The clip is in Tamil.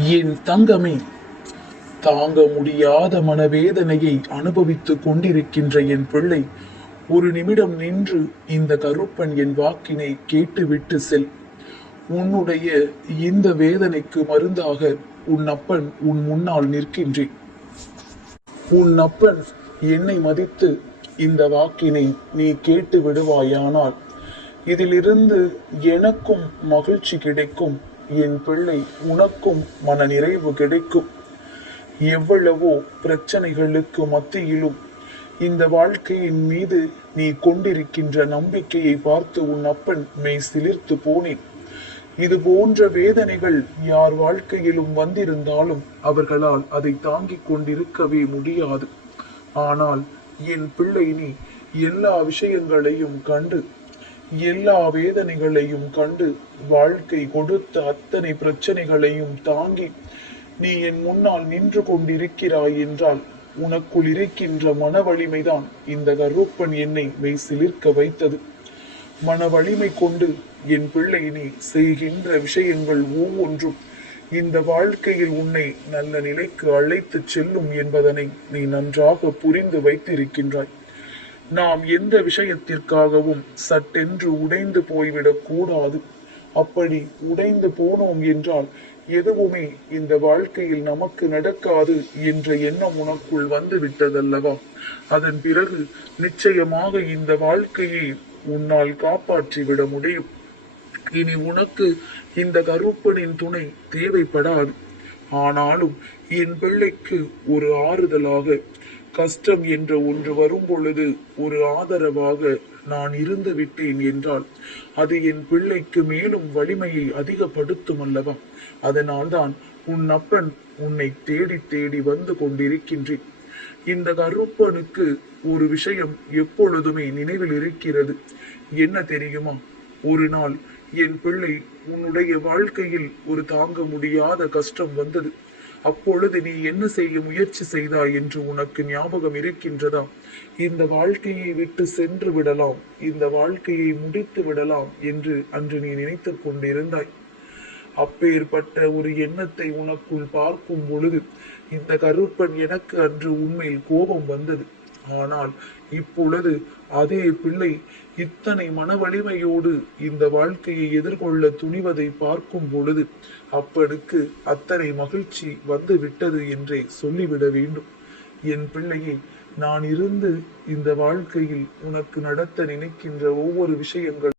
என் தங்கமே, தாங்க முடியாத மனவேதனையை அனுபவித்துக் கொண்டிருக்கின்ற என் பிள்ளை, ஒரு நிமிடம் நின்று இந்த கருப்பன் என் வாக்கினை கேட்டுவிட்டு செல். உன்னுடைய இந்த வேதனைக்கு மருந்தாக உன் அப்பன் உன் முன்னால் நிற்கின்றேன். உன் அப்பன் என்னை மதித்து இந்த வாக்கினை நீ கேட்டு விடுவாயானால் இதிலிருந்து எனக்கும் மகிழ்ச்சி கிடைக்கும். என் பிள்ளை, உனக்கும் மன நிறைவு கிடைக்கும். எவ்வளவோ பிரச்சனைகளுக்கு மத்தியிலும் இந்த வாழ்க்கையின் மீது நீ கொண்டிருக்கின்ற நம்பிக்கையை பார்த்து உன் அப்பன் மெய் சிலிர்த்து போனேன். இது போன்ற வேதனைகள் யார் வாழ்க்கையிலும் வந்திருந்தாலும் அவர்களால் அதை தாங்கிக் கொண்டிருக்கவே முடியாது. ஆனால் என் பிள்ளை, நீ எல்லா விஷயங்களையும் கண்டு, எல்லா வேதனைகளையும் கண்டு, வாழ்க்கை கொடுத்த அத்தனை பிரச்சனைகளையும் தாங்கி நீ என் முன்னால் நின்று கொண்டிருக்கிறாய் என்றால் உனக்குள் இருக்கின்ற மன வலிமைதான் இந்த கருப்பன் என்னை மெய் சிலிர்க்க வைத்தது. மன வலிமை கொண்டு என் பிள்ளை, நீ செய்கின்ற விஷயங்கள் ஒவ்வொன்றும் இந்த வாழ்க்கையில் உன்னை நல்ல நிலைக்கு அழைத்து செல்லும் என்பதனை நீ நன்றாக புரிந்து வைத்திருக்கின்றாய். நாம் எந்த விஷயத்திற்காகவும் சட்டென்று உடைந்து போய்விடக் கூடாது. அப்படி உடைந்து போனோம் என்றால் எதுவுமே இந்த வாழ்க்கையில் நமக்கு நடக்காது என்ற எண்ணம் உனக்குள் வந்து விட்டதல்லவா? அதன் பிறகு நிச்சயமாக இந்த வாழ்க்கையை உன்னால் காப்பாற்றிவிட முடியும். இனி உனக்கு இந்த கருப்பனின் துணை தேவைப்படாது. ஆனாலும் என் பிள்ளைக்கு ஒரு ஆறுதலாக, கஷ்டம் என்ற ஒன்று வரும் பொழுது ஒரு ஆதரவாக நான் இருந்து விட்டேன் என்றால் அது என் பிள்ளைக்கு மேலும் வலிமையை அதிகப்படுத்தும் அல்லவா? அதனால்தான் உன் அப்பன் உன்னை தேடி தேடி வந்து கொண்டிருக்கின்றேன். இந்த கருப்பனுக்கு ஒரு விஷயம் எப்பொழுதுமே நினைவில் இருக்கிறது. என்ன தெரியுமா? ஒரு நாள் என் பிள்ளை, உன்னுடைய வாழ்க்கையில் ஒரு தாங்க முடியாத கஷ்டம் வந்தது. அப்பொழுது நீ என்ன செய்ய முயற்சி செய்தாய் என்று உனக்கு ஞாபகம் இருக்கின்றதா? இந்த வாழ்க்கையை விட்டு சென்று விடலாம், இந்த வாழ்க்கையை முடித்து விடலாம் என்று அன்று நீ நினைத்துக் கொண்டிருந்தாய். அப்பேற்பட்ட ஒரு எண்ணத்தை உனக்குள் பார்க்கும் பொழுது இந்த கருப்பன் எனக்கு அன்று உண்மையில் கோபம் வந்தது. ஆனால் இப்பொழுது அதே பிள்ளை இத்தனை மன வலிமையோடு இந்த வாழ்க்கையை எதிர்கொள்ள துணிவதை பார்க்கும் பொழுது அப்பனுக்கு அத்தனை மகிழ்ச்சி வந்து விட்டது என்றே சொல்லிவிட வேண்டும். என் பிள்ளையை, நான் இருந்து இந்த வாழ்க்கையில் உனக்கு நடத்த நினைக்கின்ற ஒவ்வொரு விஷயங்கள்